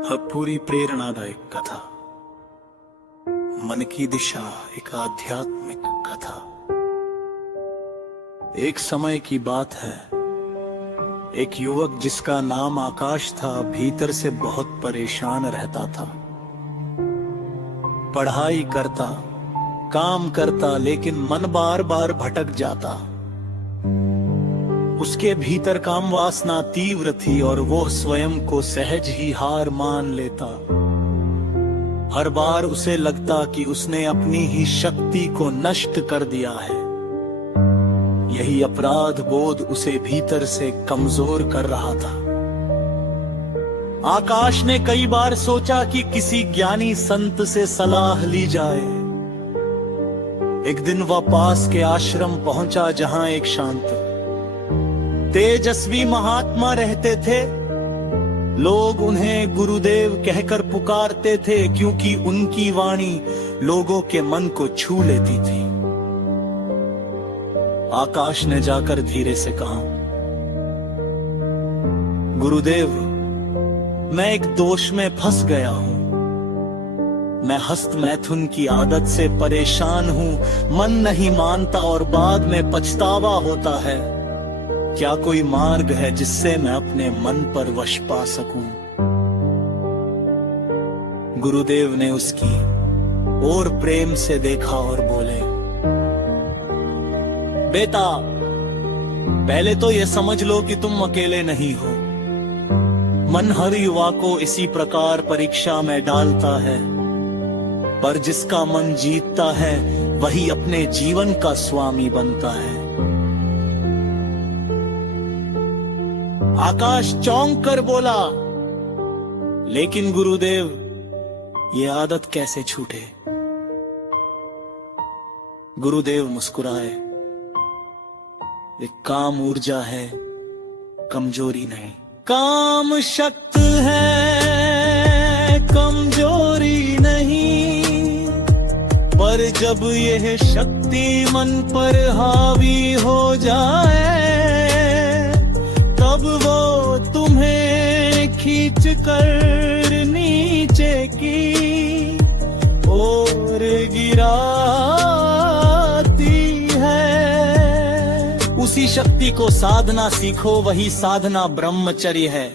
पूरी प्रेरणादायक कथा, मन की दिशा, एक आध्यात्मिक कथा। एक समय की बात है, एक युवक जिसका नाम आकाश था, भीतर से बहुत परेशान रहता था। पढ़ाई करता, काम करता, लेकिन मन बार बार भटक जाता। उसके भीतर काम वासना तीव्र थी और वो स्वयं को सहज ही हार मान लेता। हर बार उसे लगता कि उसने अपनी ही शक्ति को नष्ट कर दिया है। यही अपराध बोध उसे भीतर से कमजोर कर रहा था। आकाश ने कई बार सोचा कि किसी ज्ञानी संत से सलाह ली जाए। एक दिन वह पास के आश्रम पहुंचा जहां एक शांत तेजस्वी महात्मा रहते थे। लोग उन्हें गुरुदेव कहकर पुकारते थे क्योंकि उनकी वाणी लोगों के मन को छू लेती थी। आकाश ने जाकर धीरे से कहा, गुरुदेव, मैं एक दोष में फंस गया हूं। मैं हस्त मैथुन की आदत से परेशान हूं। मन नहीं मानता और बाद में पछतावा होता है। क्या कोई मार्ग है जिससे मैं अपने मन पर वश पा सकूं? गुरुदेव ने उसकी ओर प्रेम से देखा और बोले, बेटा, पहले तो ये समझ लो कि तुम अकेले नहीं हो। मन हर युवा को इसी प्रकार परीक्षा में डालता है, पर जिसका मन जीतता है वही अपने जीवन का स्वामी बनता है। आकाश चौंक कर बोला, लेकिन गुरुदेव, ये आदत कैसे छूटे? गुरुदेव मुस्कुराए, ये काम ऊर्जा है, कमजोरी नहीं। काम शक्ति है, कमजोरी नहीं। पर जब यह शक्ति मन पर हावी हो जाए, तब वो तुम्हें खींच कर नीचे की ओर गिराती है। उसी शक्ति को साधना सीखो, वही साधना ब्रह्मचर्य है।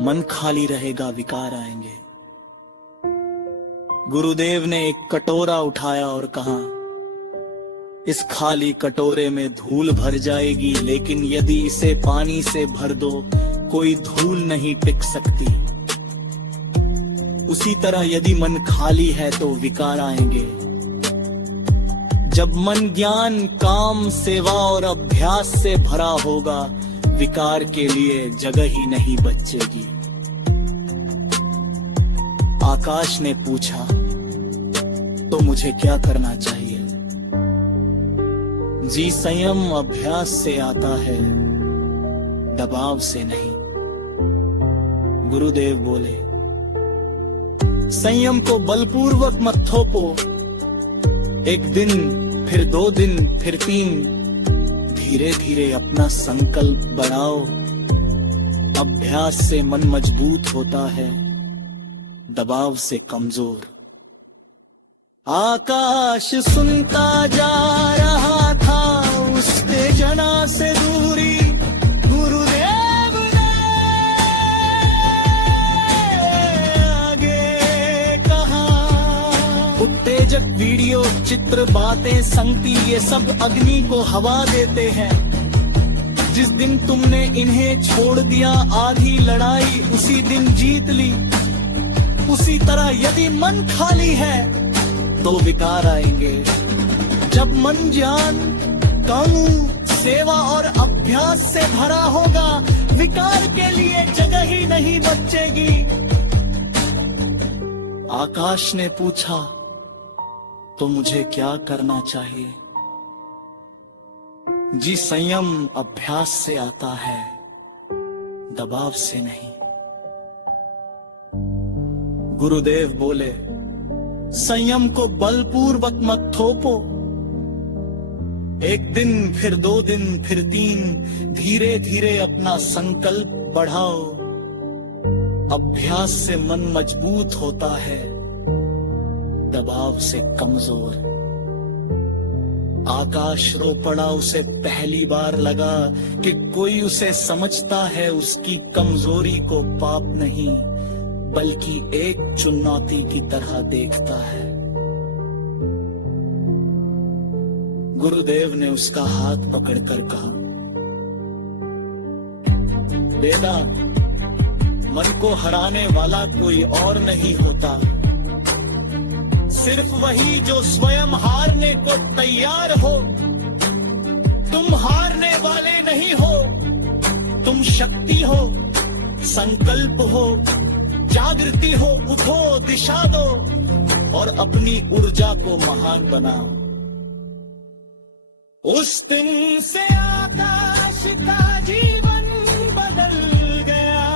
मन खाली रहेगा, विकार आएंगे। गुरुदेव ने एक कटोरा उठाया और कहा, इस खाली कटोरे में धूल भर जाएगी, लेकिन यदि इसे पानी से भर दो, कोई धूल नहीं टिक सकती। उसी तरह यदि मन खाली है तो विकार आएंगे। जब मन ज्ञान, काम, सेवा और अभ्यास से भरा होगा, विकार के लिए जगह ही नहीं बचेगी। आकाश ने पूछा, तो मुझे क्या करना चाहिए? जी, संयम अभ्यास से आता है, दबाव से नहीं। गुरुदेव बोले, संयम को बलपूर्वक मत थोपो। एक दिन, फिर 2 दिन, फिर 3, धीरे धीरे अपना संकल्प बढ़ाओ। अभ्यास से मन मजबूत होता है, दबाव से कमजोर। आकाश सुनता जा रहा था, उत्तेजना से दूरी गुरुदेव ने आगे कहा। उत्तेजक वीडियो, चित्र, बातें, संगति, ये सब अग्नि को हवा देते हैं। जिस दिन तुमने इन्हें छोड़ दिया, आधी लड़ाई उसी दिन जीत ली। उसी तरह यदि मन खाली है तो विकार आएंगे। जब मन ज्ञान, काम, सेवा और अभ्यास से भरा होगा, विकार के लिए जगह ही नहीं बचेगी। आकाश ने पूछा, तो मुझे क्या करना चाहिए? जी, संयम अभ्यास से आता है, दबाव से नहीं। गुरुदेव बोले, संयम को बलपूर्वक मत थोपो। एक दिन, फिर 2 दिन, फिर 3, धीरे धीरे अपना संकल्प बढ़ाओ। अभ्यास से मन मजबूत होता है, दबाव से कमजोर। आकाश रो पड़ा, उसे पहली बार लगा कि कोई उसे समझता है। उसकी कमजोरी को पाप नहीं बल्कि एक चुनौती की तरह देखता है। गुरुदेव ने उसका हाथ पकड़कर कहा, बेटा, मन को हराने वाला कोई और नहीं होता, सिर्फ वही जो स्वयं हारने को तैयार हो। तुम हारने वाले नहीं हो, तुम शक्ति हो, संकल्प हो, जागृति हो। उठो, दिशा दो और अपनी ऊर्जा को महान बनाओ। उस दिन से आकाश का जीवन बदल गया।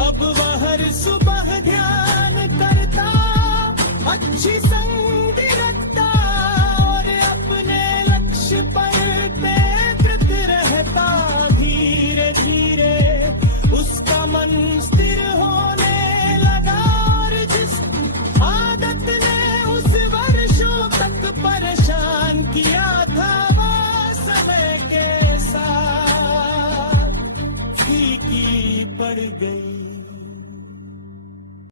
अब वह हर सुबह ध्यान करता, अच्छी संगति रखता और अपने लक्ष्य पर केंद्रित रहता। धीरे धीरे उसका मन स्थिर होने लगा और जिस आदत ने उस वर्षों तक परेशान किया था, वो समय के साथ फीकी पड़ गई।